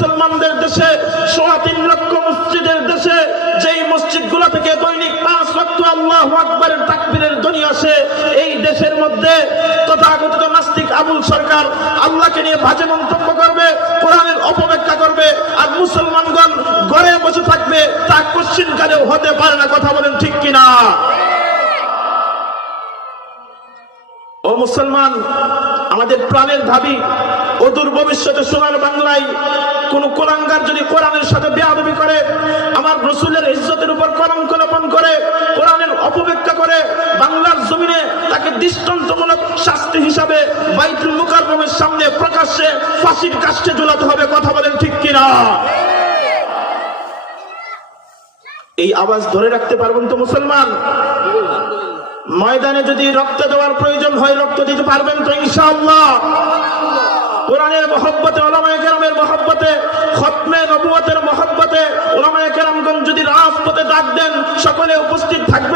মুসলমানদের দেশে, ৩.৫ লক্ষ মসজিদের দেশে, যেই মসজিদগুলো থেকে দৈনিক ৫ ওয়াক্ত আল্লাহু আকবারের তাকবীরের ধ্বনি আসে, এই দেশের মধ্যে তথাকথিত নাস্তিক আবুল সরকার আল্লাহকে নিয়ে বাজে মন্তব্য করবে, কোরআনের অপব্যাখ্যা করবে, আর মুসলমানগণ ঘরে বসে থাকবে, তা কোশ্চিনকালেও হতে পারে না। কথা বলেন ঠিক কিনা? ও মুসলমান, আমাদের প্রাণের দাবি, অদূর ভবিষ্যতে সোনার বাংলায় কোন কোরআনগার যদি কোরআনের সাথে বেয়াদবি করে, আমার রাসূলের ইজ্জতের উপর কলঙ্ক লেপন করে, কোরআনের অপব্যাখ্যা করে, বাংলার জমিনে তাকে দৃষ্টান্তমূলক শাস্তি হিসাবে বাইতুল মুকাররমের সামনে প্রকাশ্যে ফাঁসির কাষ্ঠে ঝুলাতে হবে। কথা বলেন ঠিক কিনা? এই আওয়াজ ধরে রাখতে পারবেন তো মুসলমান? ময়দানে যদি রক্ত দেওয়ার প্রয়োজন হয় রক্ত দিতে পারবেন তো ইনশাআল্লাহ? কোরআনের মহব্বতে, উলামায়ে কেরামের মহব্বতে, খতমে নবুয়তের মহব্বতে উলামায়ে কেরামগণ যদি রাজপথে ডাক দেন, সকলে উপস্থিত থাকবে।